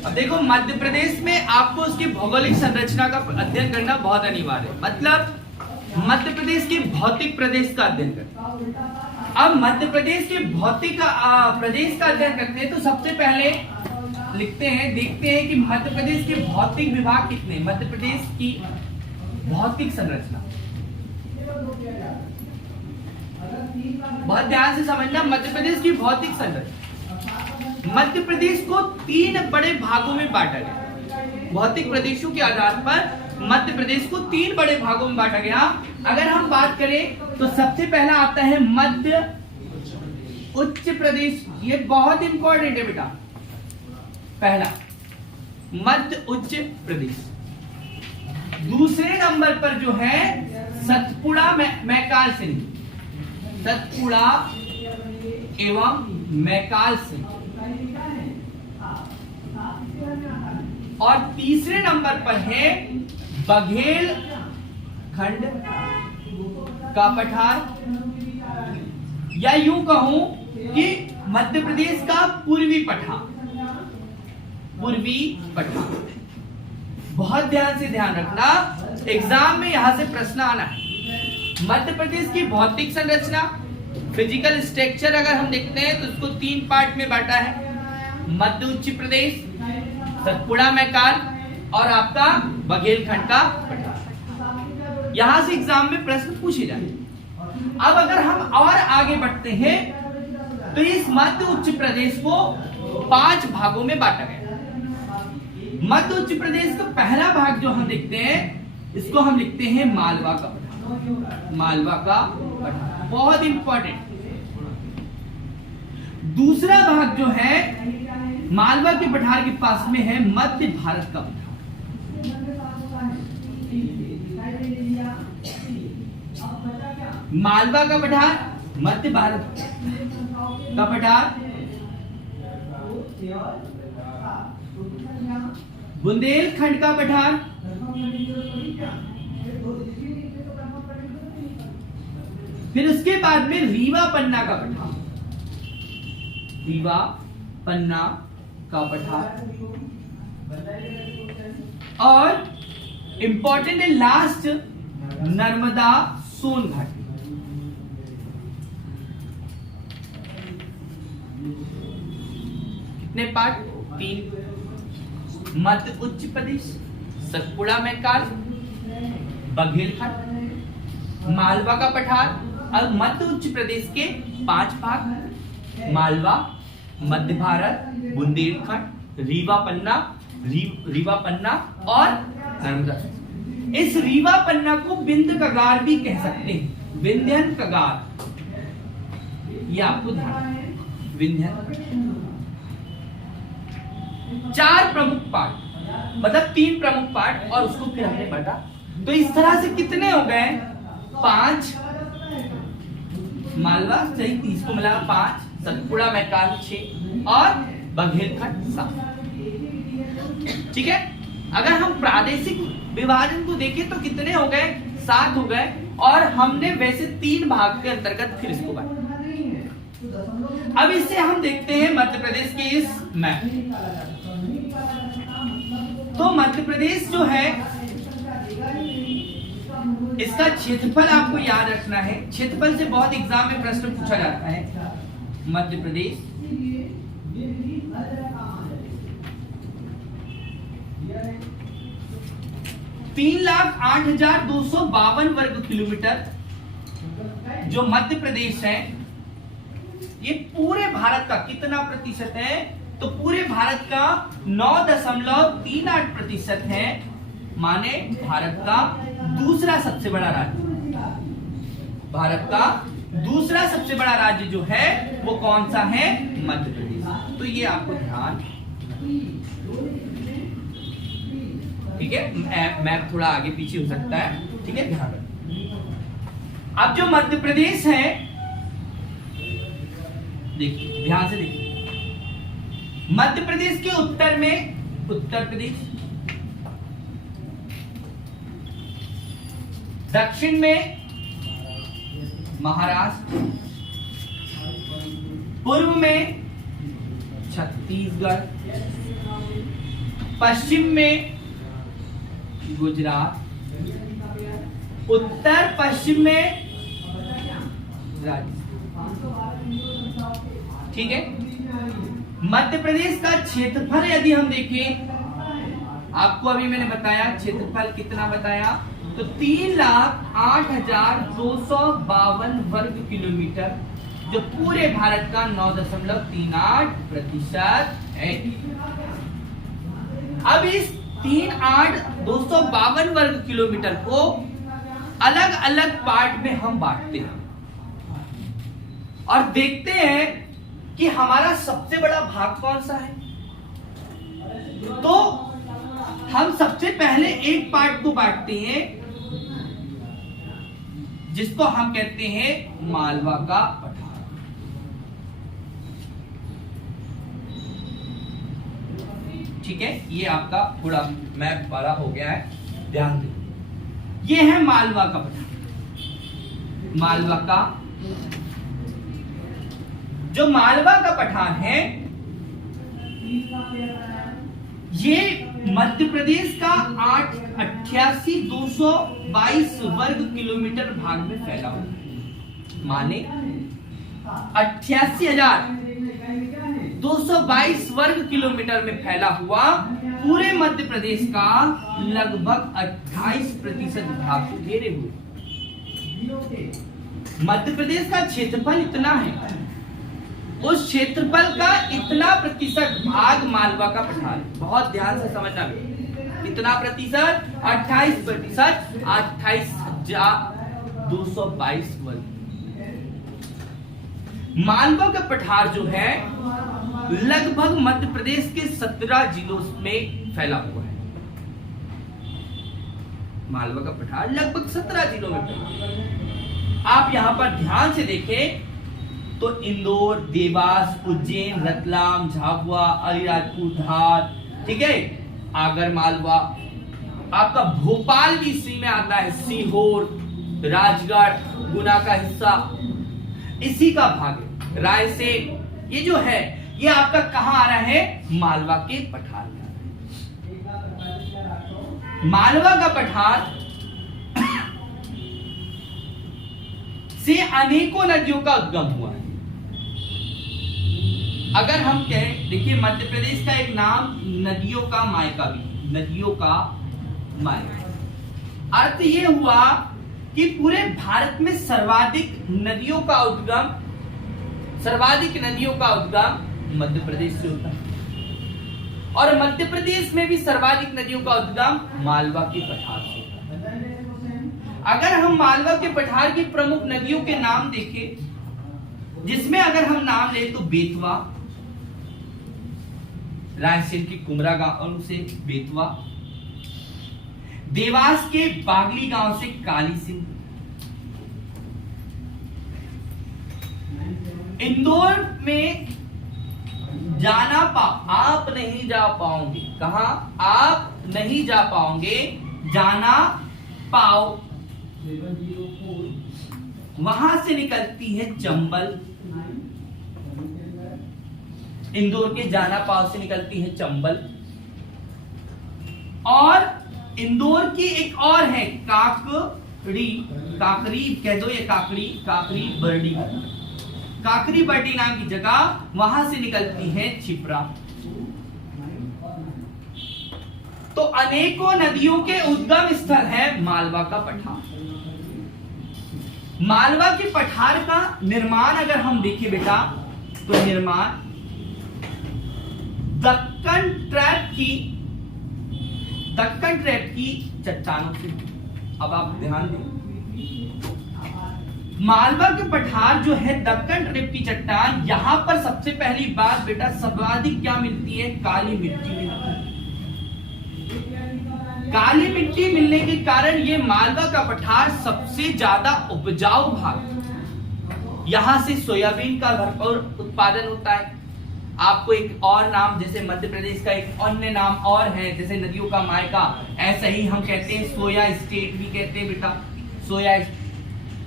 अब देखो, मध्य प्रदेश में आपको उसकी भौगोलिक संरचना का अध्ययन करना बहुत अनिवार्य है, मतलब मध्य प्रदेश के भौतिक प्रदेश का अध्ययन करना। अब मध्य प्रदेश के भौतिक प्रदेश का अध्ययन करते हैं तो सबसे पहले लिखते हैं, देखते हैं कि मध्य प्रदेश के भौतिक विभाग कितने, मध्य प्रदेश की भौतिक संरचना। बहुत ध्यान से समझना, मध्य प्रदेश की भौतिक संरचना। मध्य प्रदेश को 3 बड़े भागों में बांटा गया। भौतिक प्रदेशों के आधार पर मध्य प्रदेश को 3 बड़े भागों में बांटा गया। अगर हम बात करें तो सबसे पहला आता है मध्य उच्च प्रदेश। ये बहुत इंपॉर्टेंट है बेटा। पहला मध्य उच्च प्रदेश। दूसरे नंबर पर जो है सतपुड़ा मैकाल सिंह, सतपुड़ा एवं मैकाल सिंह। और तीसरे नंबर पर है बघेल खंड का पठार, या यूं कहूं कि मध्य प्रदेश का पूर्वी पठार, पूर्वी पठार। बहुत ध्यान से ध्यान रखना, एग्जाम में यहां से प्रश्न आना है। मध्य प्रदेश की भौतिक संरचना, फिजिकल स्ट्रक्चर अगर हम देखते हैं तो उसको 3 पार्ट में बांटा है, मध्य उच्च प्रदेश, सतपुड़ा मैकाल और आपका बघेलखंड का पठार। यहां से एग्जाम में प्रश्न पूछे जाएंगे। अब अगर हम और आगे बढ़ते हैं तो इस मध्य उच्च प्रदेश को 5 भागों में बांटा गया। मध्य उच्च प्रदेश का पहला भाग जो हम देखते हैं, इसको हम लिखते हैं मालवा का पठार, मालवा का पठार, बहुत इंपॉर्टेंट। दूसरा भाग जो है मालवा के पठार के पास में है मध्य भारत का पठार। मालवा का पठार, मध्य भारत का पठार, बुंदेलखंड का पठार, फिर उसके बाद में रीवा पन्ना का पठार, रीवा पन्ना का पठार, और इंपॉर्टेंट है लास्ट नर्मदा सोन घाटी। कितने पार्ट? 3। मध्य उच्च प्रदेश, सतपुड़ा मैकाल, बघेलखंड, मालवा का पठार। और मध्य उच्च प्रदेश के 5 भाग, मालवा, मध्य भारत, बुंदेलखंड, रीवा पन्ना और नर्मदा। इस रीवा पन्ना को विंध्य कगार भी कह सकते हैं, विंध्यन कगार, ये आपको ध्यान, विंध्यन। 4 प्रमुख पार्ट, मतलब 3 प्रमुख पार्ट, और उसको फिर हमने बांटा। तो इस तरह से कितने हो गए? 5 मालवा सही, 30 को मिला 5, सतपुड़ा मैकाल 6 और बघेलखंड 7। ठीक है। अगर हम प्रादेशिक विभाजन को देखें तो कितने हो गए? 7 हो गए, और हमने वैसे 3 भाग के अंतर्गत फिर इसको बांटा। अब इससे हम देखते हैं मध्य प्रदेश के इस मैप। तो मध्य प्रदेश जो है, इसका क्षेत्रफल आपको याद रखना है। क्षेत्रफल से बहुत एग्जाम में प्रश्न पूछा जाता है। मध्य प्रदेश 3,08,252 वर्ग किलोमीटर जो मध्य प्रदेश है, ये पूरे भारत का कितना प्रतिशत है? तो पूरे भारत का 9.38% है। माने भारत का दूसरा सबसे बड़ा राज्य, भारत का दूसरा सबसे बड़ा राज्य जो है वो कौन सा है? मध्य प्रदेश। तो ये आपको ध्यान, ठीक है। मैप थोड़ा आगे पीछे हो सकता है, ठीक है, ध्यान रखना। अब जो मध्य प्रदेश है, देखिए ध्यान से देखिए, मध्य प्रदेश के उत्तर में उत्तर प्रदेश, दक्षिण में महाराष्ट्र, पूर्व में छत्तीसगढ़, पश्चिम में गुजरात, उत्तर पश्चिम में राजस्थान। ठीक है। मध्य प्रदेश का क्षेत्रफल यदि हम देखें, आपको अभी मैंने बताया क्षेत्रफल कितना बताया, तो 3,08,252 वर्ग किलोमीटर, जो पूरे भारत का 9.38% है। अब इस 3,08,252 वर्ग किलोमीटर को अलग अलग पार्ट में हम बांटते हैं और देखते हैं कि हमारा सबसे बड़ा भाग कौन सा है। तो हम सबसे पहले एक पार्ट को बांटते हैं जिसको हम कहते हैं मालवा का पठार। ठीक है, ये आपका थोड़ा मैप बड़ा हो गया है, ध्यान दें। ये है मालवा का पठार। मालवा का जो मालवा का पठार है, ये मध्य प्रदेश का 88,222 वर्ग किलोमीटर भाग में फैला हुआ है। माने 88,222 वर्ग किलोमीटर में फैला हुआ पूरे मध्य प्रदेश का लगभग 28% भाग घेरे हुए। मध्य प्रदेश का क्षेत्रफल इतना है, उस क्षेत्रफल का इतना प्रतिशत भाग मालवा का पठार है। बहुत ध्यान से समझना, कितना प्रतिशत? 28%, 28,222 वर्ग। मालवा का पठार जो है लगभग मध्य प्रदेश के 17 जिलों में फैला हुआ है। मालवा का पठार लगभग 17 जिलों में फैला। आप यहां पर ध्यान से देखें तो इंदौर, देवास, उज्जैन, रतलाम, झाबुआ, अलीराजपुर, धार, ठीक है, आगर मालवा, आपका भोपाल भी इसी में आता है, सीहोर, राजगढ़, गुना का हिस्सा इसी का भाग है। रायसेन, ये जो है ये आपका कहां आ रहा है? मालवा के पठार में। मालवा का पठार से अनेकों नदियों का उद्गम हुआ है। अगर हम कहें, देखिए मध्य प्रदेश का एक नाम नदियों का मायका भी, नदियों का मायका। अर्थ ये हुआ कि पूरे भारत में सर्वाधिक नदियों का उद्गम मध्य प्रदेश से होता है और मध्य प्रदेश में भी सर्वाधिक नदियों का उद्गम मालवा के पठार से होता है। अगर हम मालवा के पठार की प्रमुख नदियों के नाम देखें, जिसमें अगर हम नाम ले तो बेतवा, रायसेन की कुमरा गांव से बेतवा, देवास के बागली गांव से काली सिंह, इंदौर में जाना आप नहीं जा पाओगे, कहा आप नहीं जा पाओगे, जाना पाओ, वहां से निकलती है चंबल, इंदौर के जाना पाव से निकलती है चंबल। और इंदौर की एक और है काकरी कह दो, ये काकरी बर्डी, काकरी बर्डी नाम की जगह, वहां से निकलती है छिपरा। तो अनेकों नदियों के उद्गम स्थल है मालवा का पठार। मालवा के पठार का निर्माण अगर हम देखें बेटा, तो निर्माण दक्कन ट्रैप की चट्टानों से। अब आप ध्यान दें, मालवा के पठार जो है दक्कन ट्रैप की चट्टान, यहां पर सबसे पहली बात बेटा सर्वाधिक क्या मिलती है? काली मिट्टी मिलती है। काली मिट्टी मिलने के कारण ये मालवा का पठार सबसे ज्यादा उपजाऊ भाग, यहां से सोयाबीन का भरपूर उत्पादन होता है। आपको एक और नाम, जैसे मध्य प्रदेश का एक अन्य नाम और है, जैसे नदियों का मायका, ऐसा ही हम कहते हैं सोया स्टेट भी कहते हैं बेटा, सोया,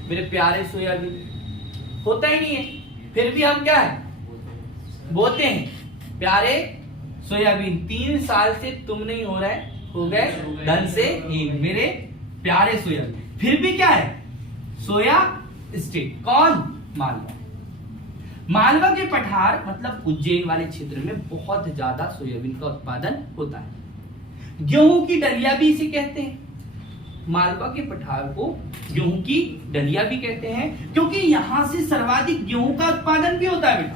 मेरे प्यारे सोयाबीन होता ही नहीं है, फिर भी हम क्या है बोलते हैं, प्यारे सोयाबीन 3 साल से तुम नहीं हो रहे, हो गए धन से हीन, मेरे प्यारे सोयाबीन। फिर भी क्या है, सोया स्टेट। कौन, मालवा। मालवा के पठार मतलब उज्जैन वाले क्षेत्र में बहुत ज्यादा सोयाबीन का उत्पादन होता है। गेहूं की डलिया भी इसे कहते हैं। मालवा के पठार को गेहूं की डलिया भी कहते हैं, क्योंकि यहां से सर्वाधिक गेहूं का उत्पादन भी होता है बेटा।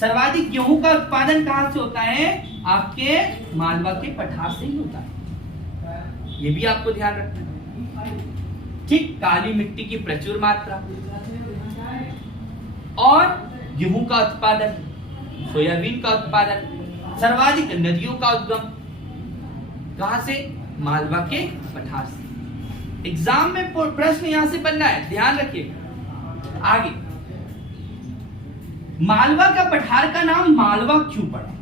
सर्वाधिक गेहूं का उत्पादन कहां से होता है, आपके मालवा के पठार से ही होता है। ये भी आपको ध्यान रखना है। ठीक, काली मिट्टी की प्रचुर मात्रा और गेहूं का उत्पादन, सोयाबीन का उत्पादन, सर्वाधिक नदियों का उद्गम कहां से, मालवा के पठार से। एग्जाम में प्रश्न यहां से बनना है, ध्यान रखिएगा। आगे, मालवा का पठार का नाम मालवा क्यों पड़ा,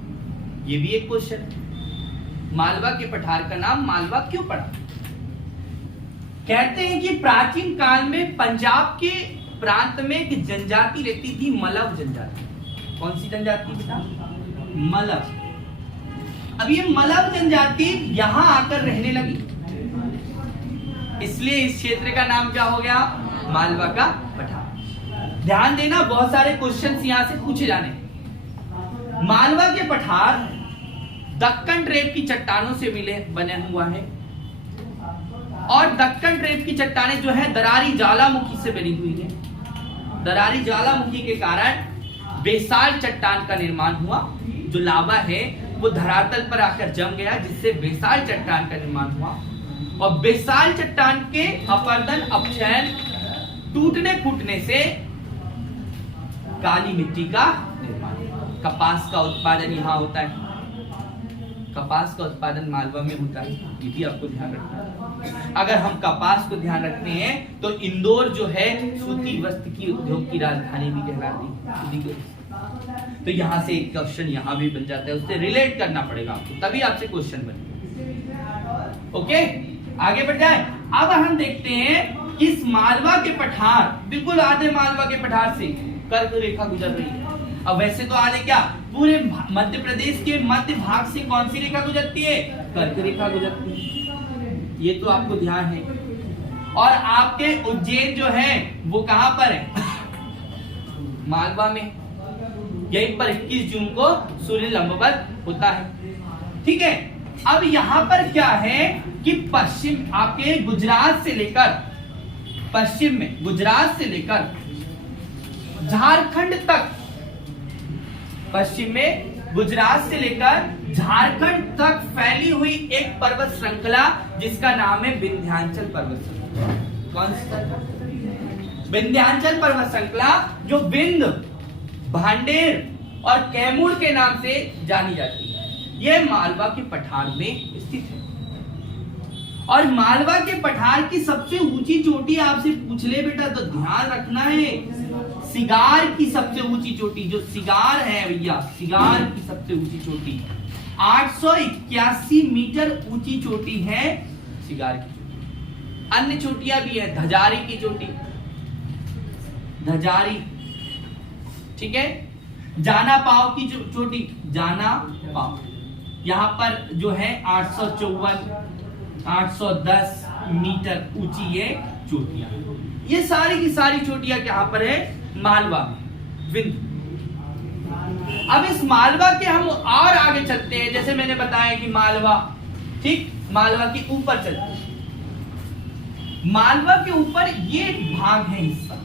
ये भी एक क्वेश्चन। मालवा के पठार का नाम मालवा क्यों पड़ा? कहते हैं कि प्राचीन काल में पंजाब के प्रांत में एक जनजाति रहती थी, मलव जनजाति। कौन सी जनजाति बेटा, मलव। अब ये मलव जनजाति यहां आकर रहने लगी, इसलिए इस क्षेत्र का नाम क्या हो गया, मालवा का पठार। ध्यान देना, बहुत सारे क्वेश्चंस यहां से पूछे जाने। मालवा के पठार दक्कन ट्रेप की चट्टानों से मिले बने हुआ है, और दक्कन ट्रेप की चट्टानें जो है दरारी ज्वालामुखी से बनी हुई है। दरारी ज्वालामुखी के कारण बेसाल्ट चट्टान का निर्माण हुआ। जो लावा है वो धरातल पर आकर जम गया, जिससे बेसाल्ट चट्टान का निर्माण हुआ। और बेसाल्ट चट्टान के अपरदन, अपक्षयन, टूटने फूटने से काली मिट्टी का निर्माण। कपास का उत्पादन यहाँ होता है, कपास का उत्पादन मालवा में होता है, ये भी आपको ध्यान रखना है। अगर हम कपास को ध्यान रखते हैं तो इंदौर जो है सूती वस्त्र की उद्योग की राजधानी भी कहलाती है। तो यहाँ से एक क्वेश्चन यहाँ भी बन जाता है, उससे रिलेट करना पड़ेगा आपको, तभी आपसे क्वेश्चन बनेगा। ओके, आगे बढ़ जाए। अब हम देखते हैं इस मालवा के पठार, बिल्कुल आधे मालवा के पठार से कर्क रेखा गुजर रही है। अब वैसे तो आधे क्या, पूरे मध्य प्रदेश के मध्य भाग से कौन सी रेखा गुजरती है, कर्क रेखा गुजरती है, ये तो आपको ध्यान है। और आपके उज्जैन जो है वो कहां पर है, मालवा में। यहीं पर 21 जून को सूर्य लंबवत होता है, ठीक है। अब यहां पर क्या है कि पश्चिम आपके गुजरात से लेकर, पश्चिम में गुजरात से लेकर झारखंड तक, पश्चिम में गुजरात से लेकर झारखंड तक फैली हुई एक पर्वत श्रृंखला जिसका नाम है विंध्याचल पर्वत श्रृंखला। कौन सी, विंध्याचल पर्वत श्रृंखला, जो विंध्य, भांडेर और कैमूर के नाम से जानी जाती है। यह मालवा के पठार में स्थित है। और मालवा के पठार की सबसे ऊंची चोटी आपसे पूछ ले बेटा तो ध्यान रखना है, सिगार की सबसे ऊंची चोटी, जो सिगार है भैया, सिगार की सबसे ऊंची चोटी 881 मीटर ऊंची चोटी है सिगार की चोटी। अन्य चोटियां भी है, धजारी की चोटी, धजारी, ठीक है। जाना पाव की चोटी, जाना पाव, यहां पर जो है 854, 810 मीटर ऊंची ये चोटियां। ये सारी की सारी चोटियां कहां पर है, मालवा में, विंध्य। अब इस मालवा के हम और आगे चलते हैं, जैसे मैंने बताया कि मालवा, ठीक, मालवा के ऊपर चलते हैं। मालवा के ऊपर ये एक भाग है, हिस्सा,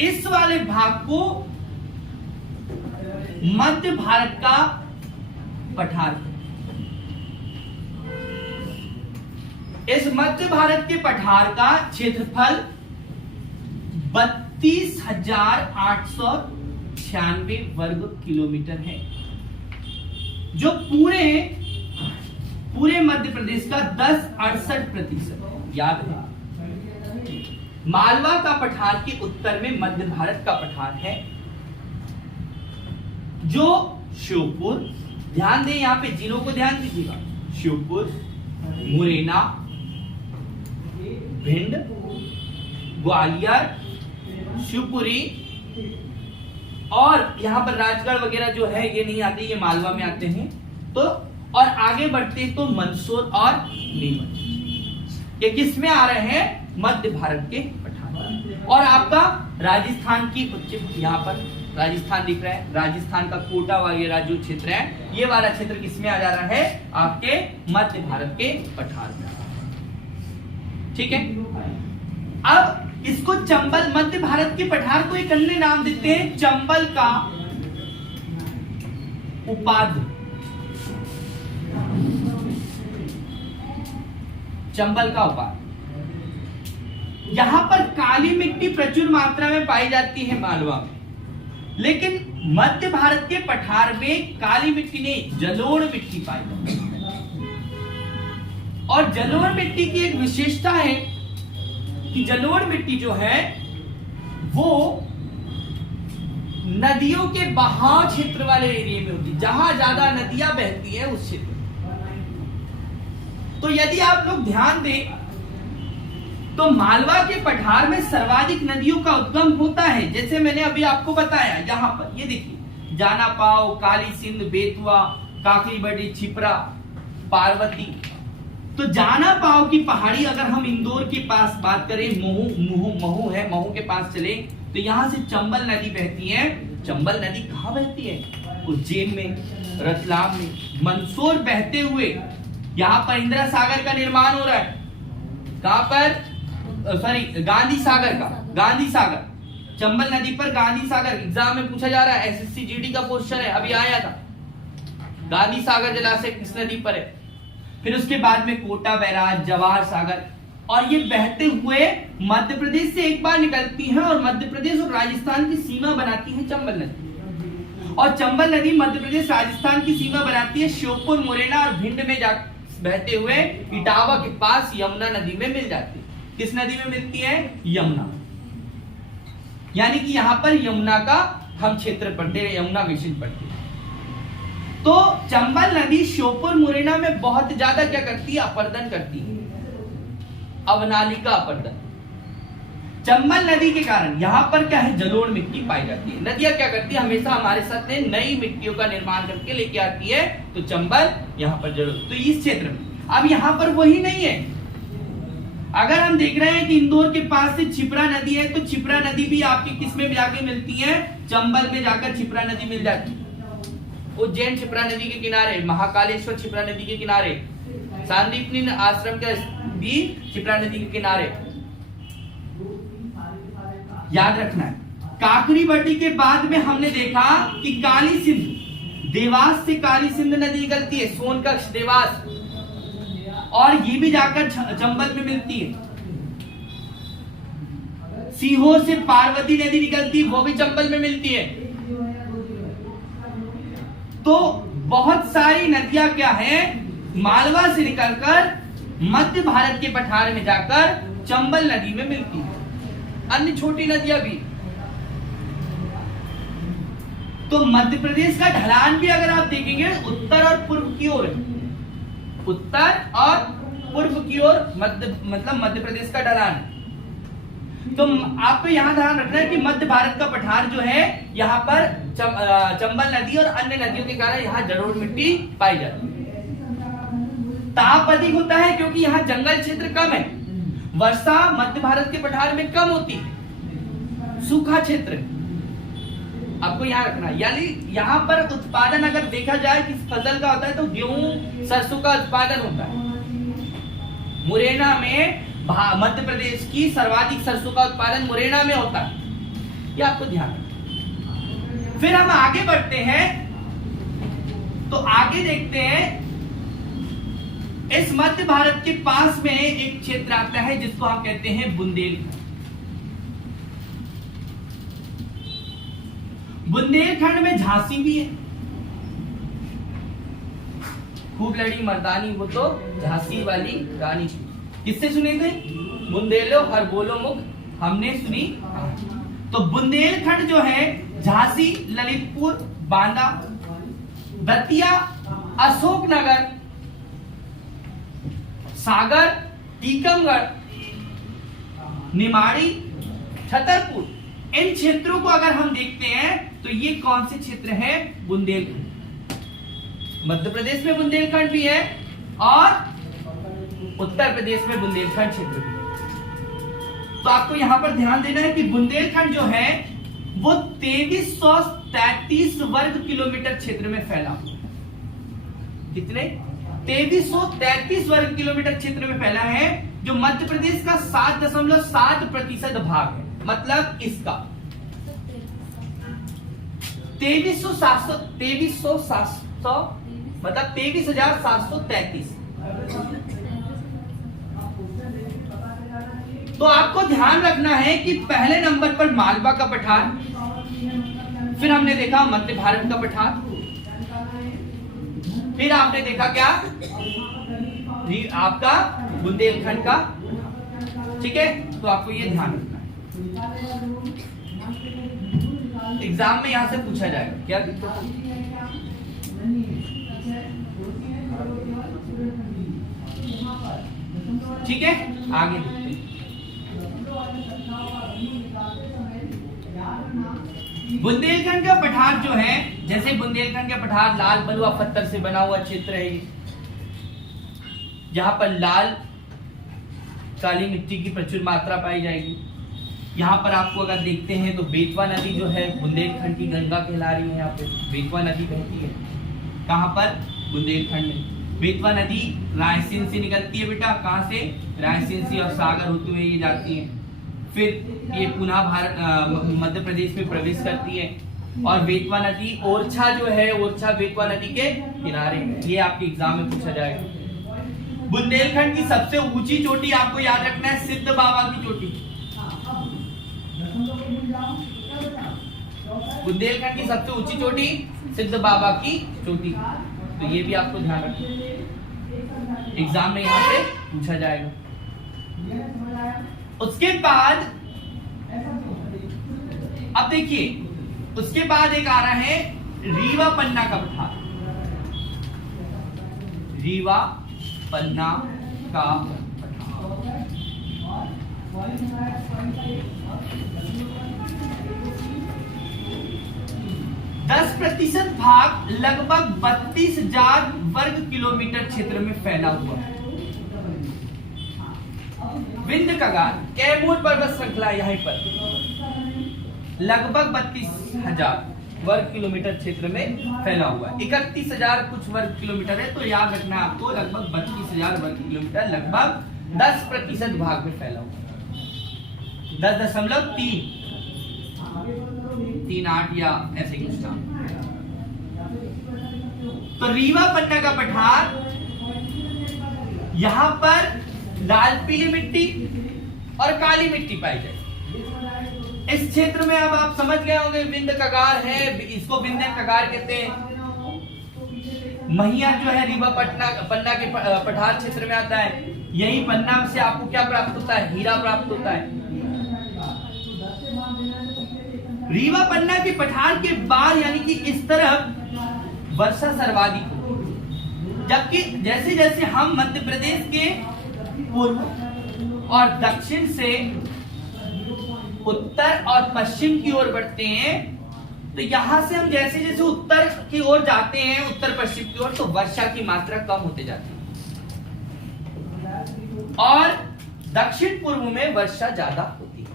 इस वाले भाग को मध्य भारत का पठार, इस मध्य भारत के पठार का क्षेत्रफल 32,896 वर्ग किलोमीटर है, जो पूरे मध्य प्रदेश का 10.68% याद है। मालवा का पठार के उत्तर में मध्य भारत का पठार है, जो श्योपुर, ध्यान दें यहां पे जिलों को ध्यान दीजिएगा, श्योपुर, मुरैना, भिंड, ग्वालियर, शिवपुरी और यहाँ पर राजगढ़ वगैरह जो है ये नहीं आते, ये मालवा में आते हैं। तो और आगे बढ़ते तो मंदसौर और नीमच, ये किस में आ रहे हैं? मध्य भारत के पठार। और आपका राजस्थान की यहाँ पर राजस्थान दिख रहा है, राजस्थान का कोटा वगैरह जो क्षेत्र है, ये वाला क्षेत्र किसमें आ जा रहा है? आपके मध्य भारत के पठार में। ठीक है, अब इसको चंबल, मध्य भारत के पठार को एक अन्य नाम देते हैं चंबल का उपाधि। चंबल का उपाधि। यहां पर काली मिट्टी प्रचुर मात्रा में पाई जाती है मालवा में, लेकिन मध्य भारत के पठार में काली मिट्टी नहीं, जलोढ़ मिट्टी पाई जाती है। और जलोढ़ मिट्टी की एक विशेषता है कि जलोढ़ मिट्टी जो है वो नदियों के बहाव क्षेत्र वाले एरिया में होती है, जहां ज्यादा नदियां बहती है उस क्षेत्र में। तो यदि आप लोग ध्यान दें तो मालवा के पठार में सर्वाधिक नदियों का उद्गम होता है। जैसे मैंने अभी आपको बताया, यहां पर ये देखिए, जाना पाव, काली सिंध, बेतवा, काकरी बड़ी, छिपरा, पार्वती। तो जाना पाव की पहाड़ी अगर हम इंदौर के पास बात करें, महू है, महू के पास चले तो यहां से चंबल नदी बहती है। चंबल नदी कहां बहती है? उज्जैन में, रतलाम में। मंदसौर बहते हुए यहां पर इंदिरा सागर का निर्माण हो रहा है। कहां पर? सॉरी, गांधी सागर का, गांधी सागर, चंबल नदी पर गांधी सागर एग्जाम में पूछा जा रहा है, एसएससी जीडी का क्वेश्चन है, अभी आया था। गांधी सागर जलाशय किस नदी पर है? फिर उसके बाद में कोटा बैराज, जवाहर सागर, और ये बहते हुए मध्य प्रदेश से एक बार निकलती है और मध्य प्रदेश और राजस्थान की सीमा बनाती है चंबल नदी। और चंबल नदी मध्य प्रदेश राजस्थान की सीमा बनाती है श्योपुर, मुरैना और भिंड में जा बहते हुए इटावा के पास यमुना नदी में मिल जाती है। किस नदी में मिलती है? यमुना। यानी कि यहां पर यमुना का हम क्षेत्र पढ़ते हैं, यमुना बेसिन पढ़ते हैं। तो चंबल नदी श्योपुर, मुरैना में बहुत ज्यादा क्या करती है? अपर्दन करती है, अवनालिका अपर्दन। चंबल नदी के कारण यहां पर क्या है? जलोढ़ मिट्टी पाई जाती है। नदियां क्या करती है? हमेशा हमारे साथ नई मिट्टियों का निर्माण करके लेके आती है। तो चंबल यहां पर जलोढ़, तो इस क्षेत्र में। अब यहां पर वही नहीं है। अगर हम देख रहे हैं कि इंदौर के पास से छिपरा नदी है, तो छिपरा नदी भी आपकी किस में जाके मिलती है? चंबल में जाकर छिपरा नदी मिल जाती है। उज्जैन छिपरा नदी के किनारे, महाकालेश्वर छिपरा नदी के किनारे, सांदीपनी आश्रम के भी छिपरा नदी के किनारे। याद रखना है। काकरी बड्डी के बाद में हमने देखा कि काली सिंध, देवास से काली सिंध नदी निकलती है, सोनकच्छ, देवास, और ये भी जाकर चंबल में मिलती है। सीहोर से पार्वती नदी निकलती है, वो भी चंबल में मिलती है। तो बहुत सारी नदियां क्या है? मालवा से निकलकर मध्य भारत के पठार में जाकर चंबल नदी में मिलती है। अन्य छोटी नदियां भी। तो मध्य प्रदेश का ढलान भी अगर आप देखेंगे उत्तर और पूर्व की ओर है, उत्तर और पूर्व की ओर मध्य प्रदेश का ढलान है। तो आपको यहां ध्यान रखना है कि मध्य भारत का पठार जो है, यहां पर चंबल नदी और अन्य नदियों के कारण यहां जलोढ़ मिट्टी पाई जाती है। ताप अधिक होता है क्योंकि यहां जंगल क्षेत्र कम है। वर्षा मध्य भारत के पठार में कम होती है, सूखा क्षेत्र। आपको यहां रखना, यानी यहां पर उत्पादन अगर देखा जाए किस फसल का होता है तो गेहूं, सरसों का उत्पादन होता है। मुरैना में मध्य प्रदेश की सर्वाधिक सरसों का उत्पादन मुरैना में होता है, ये आपको ध्यान रखना। फिर हम आगे बढ़ते हैं, तो आगे देखते हैं इस मध्य भारत के पास में एक क्षेत्र आता है जिसको हम कहते हैं बुंदेलखंड। बुंदेलखंड में झांसी भी है, खूब लड़ी मर्दानी वो तो झांसी वाली रानी। किससे सुने थे? बुंदेलो हर बोलो मुख हमने सुनी। तो बुंदेलखंड जो है झांसी, ललितपुर, बांदा, दतिया, अशोकनगर, सागर, टीकमगढ़, निमाड़ी, छतरपुर, इन क्षेत्रों को अगर हम देखते हैं तो ये कौन से क्षेत्र है? बुंदेलखंड। मध्य प्रदेश में बुंदेलखंड भी है और उत्तर प्रदेश में बुंदेलखंड क्षेत्र भी है। तो आपको यहां पर ध्यान देना है कि बुंदेलखंड जो है वो 2333 वर्ग किलोमीटर क्षेत्र में फैला हुआ है। कितने? 2333 वर्ग किलोमीटर क्षेत्र में फैला है, जो मध्य प्रदेश का 7.7% भाग है। मतलब इसका 23,700 मतलब 23,733। तो आपको ध्यान रखना है कि पहले नंबर पर मालवा का पठार, फिर हमने देखा मध्य भारत का पठार, फिर आपने देखा क्या? आपका बुंदेलखंड का। ठीक है, तो आपको ये ध्यान रखना है, एग्जाम में यहां से पूछा जाएगा क्या? ठीक है, आगे बुंदेलखंड का पठार जो है, जैसे बुंदेलखंड का पठार लाल बलुआ पत्थर से बना हुआ क्षेत्र है, जहां पर लाल काली मिट्टी की प्रचुर मात्रा पाई जाएगी। यहाँ पर आपको अगर देखते हैं तो बेतवा नदी जो है बुंदेलखंड की गंगा कहला रही है। यहाँ पे बेतवा नदी बहती है, कहाँ पर? बुंदेलखंड में। बेतवा नदी रायसेन से निकलती है बेटा, कहाँ से? रायसेन से, और सागर होते हुए ये जाती है, फिर ये पुनः भारत मध्य प्रदेश में प्रवेश करती है। और बेतवा नदी ओरछा जो है, ओरछा बेतवा नदी के किनारे है। ये आपके एग्जाम में पूछा जाएगा। बुंदेलखंड की सबसे ऊंची चोटी आपको याद रखना है, सिद्ध बाबा की चोटी। बुंदेलखंड की सबसे ऊंची चोटी सिद्ध बाबा की चोटी। तो ये भी आपको ध्यान रखना, एग्जाम में यहां से पूछा जाएगा। उसके बाद अब देखिए, उसके बाद एक आ रहा है रीवा पन्ना का पठार। रीवा पन्ना का पठार 10% भाग लगभग 32,000 वर्ग किलोमीटर क्षेत्र में फैला हुआ है। विंध्य कगार कैमूर पर्वत श्रृंखला यहीं पर लगभग 32,000 वर्ग किलोमीटर क्षेत्र में फैला हुआ है। 31,000 कुछ वर्ग किलोमीटर है, तो याद रखना है आपको, लगभग 32,000 वर्ग किलोमीटर, लगभग 10% भाग में फैला हुआ है। 10.38 या ऐसे कुछ नाम। तो रीवा पन्ना का पठार, यहां पर लाल पीली मिट्टी और काली मिट्टी पाई जाएगी। इस क्षेत्र में अब आप समझ गए होंगे, विंध्य कगार है, इसको विंध्य कगार कहते हैं। महियार जो है रीवा पन्ना के पठार क्षेत्र में आता है। यही पन्ना से आपको क्या प्राप्त होता है? हीरा प्राप्त होता है। रीवा पन्ना के पठार के बाद यानी कि इस तरफ वर्षा सर्वाधिक होती, जबकि जैसे जैसे हम मध्य प्रदेश के पूर्व और दक्षिण से उत्तर और पश्चिम की ओर बढ़ते हैं, तो यहां से हम जैसे जैसे उत्तर की ओर जाते हैं, उत्तर पश्चिम की ओर, तो वर्षा की मात्रा कम होते जाती है और दक्षिण पूर्व में वर्षा ज्यादा होती है।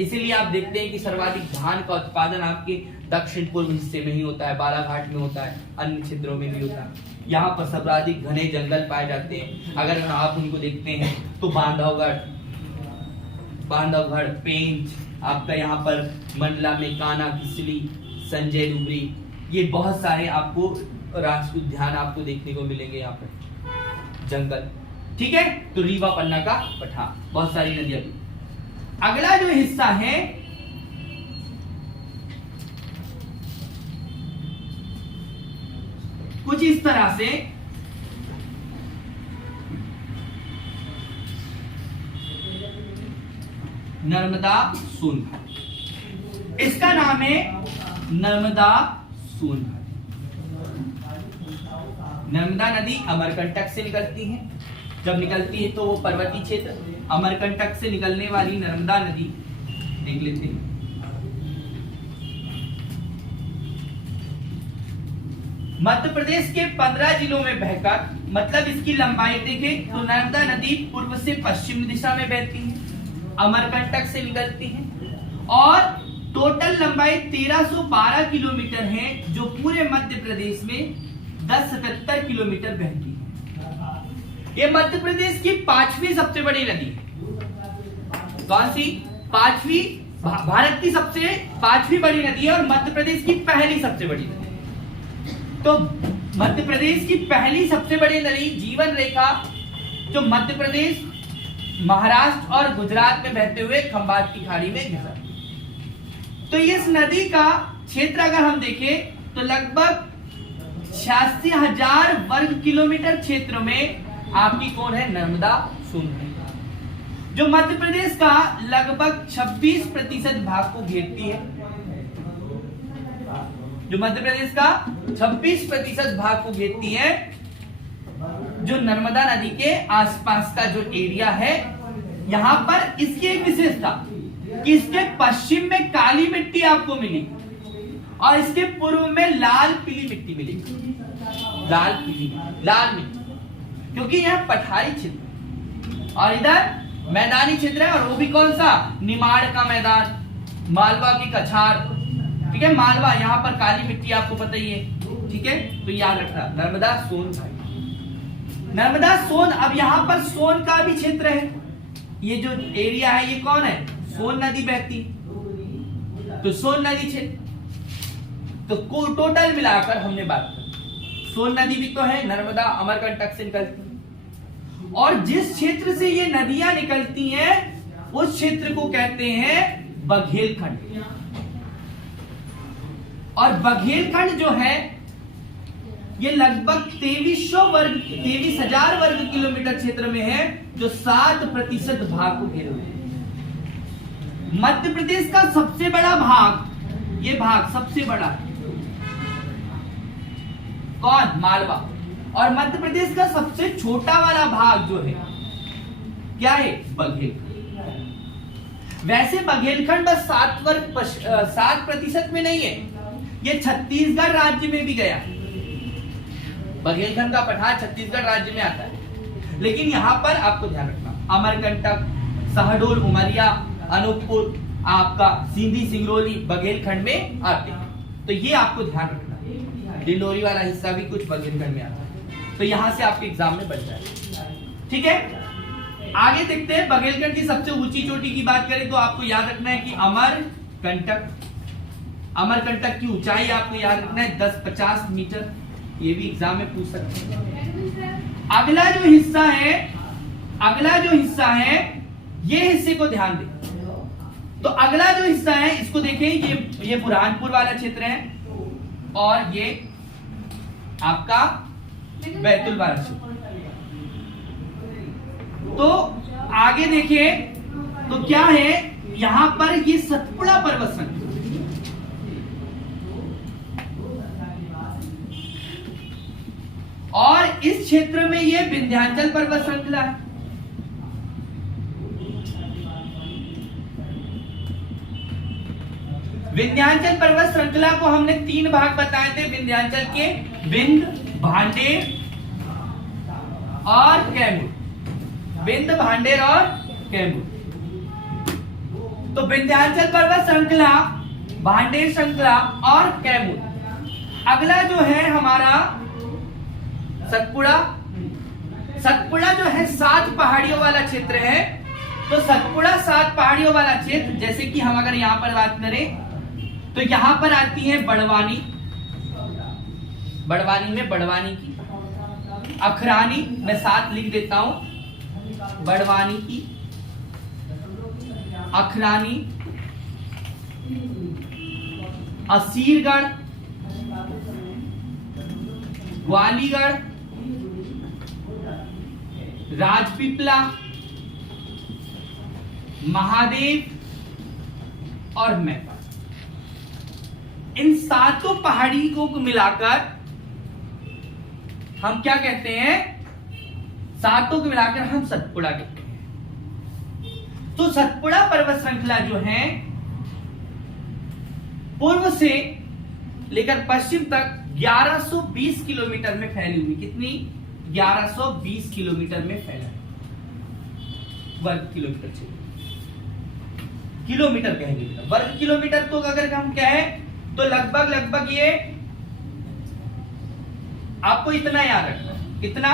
इसीलिए आप देखते हैं कि सर्वाधिक धान का उत्पादन आपके दक्षिण पूर्व हिस्से में ही होता है, बालाघाट में होता है, अन्य क्षेत्रों में भी होता है। यहाँ पर सर्वाधिक घने जंगल पाए जाते हैं। अगर आप उनको देखते हैं तो बांधवगढ़, पेंच, आपका यहाँ पर मंडला में कान्हा किसली, संजय डुबरी, ये बहुत सारे आपको राष्ट्रीय उद्यान आपको देखने को मिलेंगे यहाँ पर, जंगल। ठीक है, तो रीवा पन्ना का पठार, बहुत सारी नदियां भी। अगला जो हिस्सा है कुछ इस तरह से, नर्मदा सोनभद्र, इसका नाम है नर्मदा सोनभद्र। नर्मदा नदी अमरकंटक से निकलती है। जब निकलती है तो वो पर्वतीय क्षेत्र, अमरकंटक से निकलने वाली नर्मदा नदी देख लेते हैं। मध्य प्रदेश के 15 जिलों में बहकर, मतलब इसकी लंबाई देखें तो नर्मदा नदी पूर्व से पश्चिम दिशा में बहती है, अमरकंटक से निकलती है और टोटल लंबाई 1312 किलोमीटर है, जो पूरे मध्य प्रदेश में 1077 किलोमीटर बहती है। ये मध्य प्रदेश की 5वीं सबसे बड़ी नदी है। कौन सी? 5वीं, भारत की सबसे 5वीं बड़ी नदी है और मध्य प्रदेश की पहली सबसे बड़ी नदी। तो मध्य प्रदेश की पहली सबसे बड़ी नदी जीवन रेखा, जो मध्य प्रदेश, महाराष्ट्र और गुजरात में बहते हुए खंबात की खाड़ी में घिसा। तो इस नदी का क्षेत्र अगर हम देखें तो लगभग 86,000 वर्ग किलोमीटर क्षेत्र में आपकी कौन है? नर्मदा सोन है, जो मध्य प्रदेश का लगभग 26% भाग को घेरती है। जो मध्य प्रदेश का 26% भाग को घेरती है, जो नर्मदा नदी के आसपास का जो एरिया है। यहां पर इसकी एक विशेषता कि इसके पश्चिम में काली मिट्टी आपको मिलेगी और इसके पूर्व में लाल पीली मिट्टी मिलेगी। लाल मिट्टी, क्योंकि यह पठारी क्षेत्र और इधर मैदानी क्षेत्र है, और वो भी कौन सा? निमाड़ का मैदान, मालवा की कछार, ठीक है। मालवा, यहाँ पर काली मिट्टी आपको पता ही है, ठीक है। तो याद रखना नर्मदा सोन भाई, नर्मदा सोन। अब यहाँ पर सोन का भी क्षेत्र है, ये जो एरिया है ये कौन है? सोन नदी बहती, तो सोन नदी क्षेत्र। तो टोटल मिलाकर हमने बात की, सोन नदी भी तो है, नर्मदा अमरकंटक से निकलती है, और जिस क्षेत्र से ये नदियां निकलती हैं उस क्षेत्र को कहते हैं बघेलखंड। और बघेलखंड जो है ये लगभग 23,000 वर्ग किलोमीटर क्षेत्र में है, जो 7% भाग को घेरे हुए है। मध्य प्रदेश का सबसे बड़ा भाग, ये भाग सबसे बड़ा कौन? मालवा। और मध्य प्रदेश का सबसे छोटा वाला भाग जो है क्या है? बघेलखंड। वैसे बघेलखंड बस 7% में नहीं है, ये छत्तीसगढ़ राज्य में भी गया। बघेलखंड का पठार छत्तीसगढ़ राज्य में आता है, लेकिन यहां पर आपको ध्यान रखना अमरकंटक, शहडोल, उमरिया, अनूपपुर, आपका सीधी, सिंगरौली बघेलखंड में आते हैं। तो ये आपको ध्यान रखना, डिंडोरी वाला हिस्सा भी कुछ बघेलखंड में आता है, तो यहां से आपके एग्जाम में बन जाए, ठीक है। आगे देखते हैं, बघेलखंड की सबसे ऊंची चोटी की बात करें तो आपको याद रखना है कि अमरकंटक की ऊंचाई आपको याद रखना है 10-50 मीटर, ये भी एग्जाम में पूछ सकते हैं। अगला जो हिस्सा है ये हिस्से को ध्यान दें। तो अगला जो हिस्सा है इसको देखें, ये बुरहानपुर वाला क्षेत्र है और ये आपका बैतूल वाला क्षेत्र। तो आगे देखिए तो क्या है, यहां पर ये सतपुड़ा पर्वत श्रृंखला, और इस क्षेत्र में ये विंध्याचल पर्वत श्रृंखला है। विंध्याचल पर्वत श्रृंखला को हमने 3 भाग बताए थे विंध्याचल के, विंध्य, भांडेर और कैमूर। विंध्य, भांडेर और कैमूर। तो विंध्याचल पर्वत श्रृंखला, भांडेर श्रृंखला और कैमूर। अगला जो है हमारा सतपुड़ा। सतपुड़ा जो है 7 पहाड़ियों वाला क्षेत्र है। तो सतपुड़ा 7 पहाड़ियों वाला क्षेत्र, जैसे कि हम अगर यहां पर बात करें तो यहां पर आती है बड़वानी, में बड़वानी की, अखरानी मैं 7 लिख देता हूं, बड़वानी की, अखरानी, असीरगढ़, ग्वालीगढ़, राजपीपला, महादेव और मैपा। इन 7 पहाड़ियों को मिलाकर हम क्या कहते हैं? 7 को मिलाकर हम सतपुड़ा कहते हैं। तो सतपुड़ा पर्वत श्रृंखला जो है पूर्व से लेकर पश्चिम तक 1120 किलोमीटर में फैली हुई। कितनी? 1120 किलोमीटर में फैला है। वर्ग किलोमीटर से किलोमीटर कहेंगे, वर्ग किलोमीटर तो अगर हम कहें तो लगभग ये आपको इतना याद रखना है, कितना?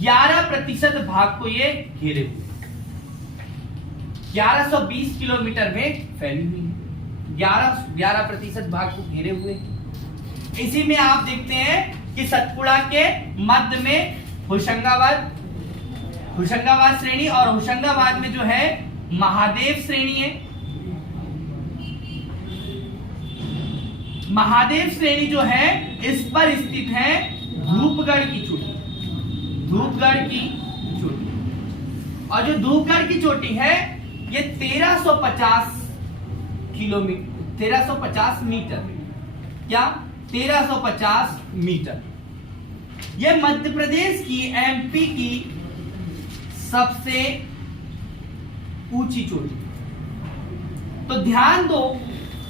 11% भाग को ये घेरे हुए, 1120 किलोमीटर में फैली हुई है, 11% भाग को घेरे हुए। इसी में आप देखते हैं कि सतपुड़ा के मध्य में होशंगाबाद श्रेणी, और होशंगाबाद में जो है महादेव श्रेणी है। महादेव श्रेणी जो है इस पर स्थित है धूपगढ़ की चोटी, और जो धूपगढ़ की चोटी है ये 1350 किलोमीटर, 1350 मीटर, क्या? 1350 मीटर। यह मध्य प्रदेश की, एमपी की सबसे ऊंची चोटी। तो ध्यान दो,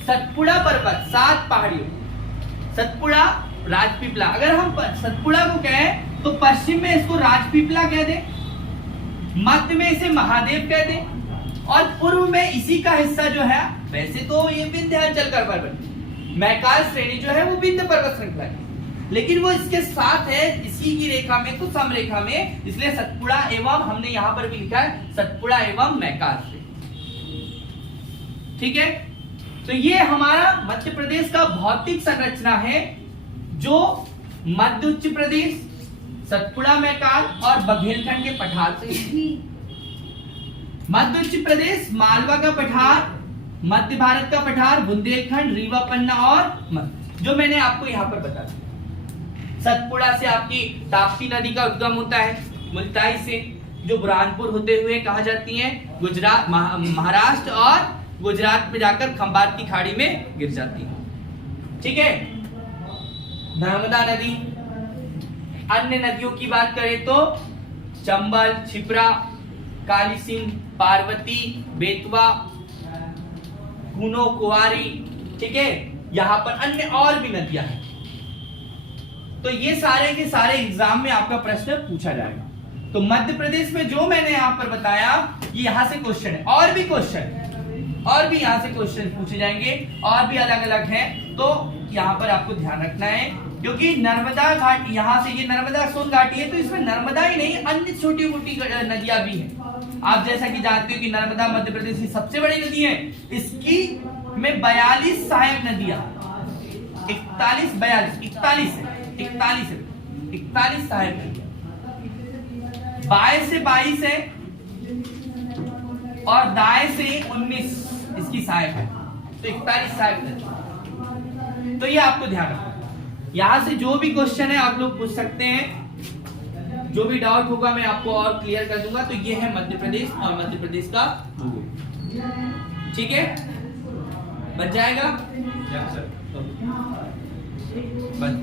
सतपुड़ा पर्वत 7 पहाड़ियों, सतपुड़ा, राजपीपला। अगर हम सतपुड़ा को कहें तो पश्चिम में इसको राजपीपला कह दे, मध्य में इसे महादेव कह दे, और पूर्व में इसी का हिस्सा जो है, वैसे तो ये विंध्याचल का पर्वत, मैकाल श्रेणी जो है वो विंध्य पर्वत श्रृंखला है, लेकिन वो इसके साथ है, इसी की रेखा में, तो समरेखा में, इसलिए सतपुड़ा एवं, हमने यहां पर भी लिखा है सतपुड़ा एवं मैकाल श्रेणी। ठीक है, तो ये हमारा मध्य प्रदेश का भौतिक संरचना है, जो मध्य उच्च प्रदेश, सतपुड़ा, मैकाल और बघेलखंड के पठार से। मध्य उच्च प्रदेश मालवा का पठार, मध्य भारत का पठार, बुंदेलखंड, रीवा, पन्ना और मध्य, जो मैंने आपको यहां पर बता दिया। सतपुड़ा से आपकी ताप्ती नदी का उद्गम होता है, मुल्ताई से, जो बुरहानपुर होते हुए कहा जाती है गुजरात, महाराष्ट्र और गुजरात में जाकर खंबात की खाड़ी में गिर जाती है। ठीक है, नर्मदा नदी। अन्य नदियों की बात करें तो चंबल, छिप्रा, काली सिंध, पार्वती, बेतवा, कूनो, कुंवारी। ठीक है, यहां पर अन्य और भी नदियां हैं। तो ये सारे के सारे एग्जाम में आपका प्रश्न पूछा जाएगा। तो मध्य प्रदेश में जो मैंने यहां पर बताया, ये यहां से क्वेश्चन है, और भी क्वेश्चन, और भी यहां से क्वेश्चन पूछे जाएंगे, और भी अलग अलग हैं। तो यहां पर आपको ध्यान रखना है, क्योंकि नर्मदा घाट, यहां से ये नर्मदा सोन घाटी है, तो इसमें नर्मदा ही नहीं, अन्य छोटी मोटी नदियां भी हैं। आप जैसा कि जानते हो कि नर्मदा मध्य प्रदेश की सबसे बड़ी नदी है, इसकी में 42 सहायक नदियां, 41 सहायक नदियां, 22 से 22 है, और दाएं से 19 इसकी सहायक है, तो 41 सहायक नदी। तो ये आपको ध्यान रखना, यहां से जो भी क्वेश्चन है आप लोग पूछ सकते हैं, जो भी डाउट होगा मैं आपको और क्लियर कर दूंगा। तो ये है मध्य प्रदेश और मध्य प्रदेश का भूगोल। ठीक है, बन जाएगा? बस।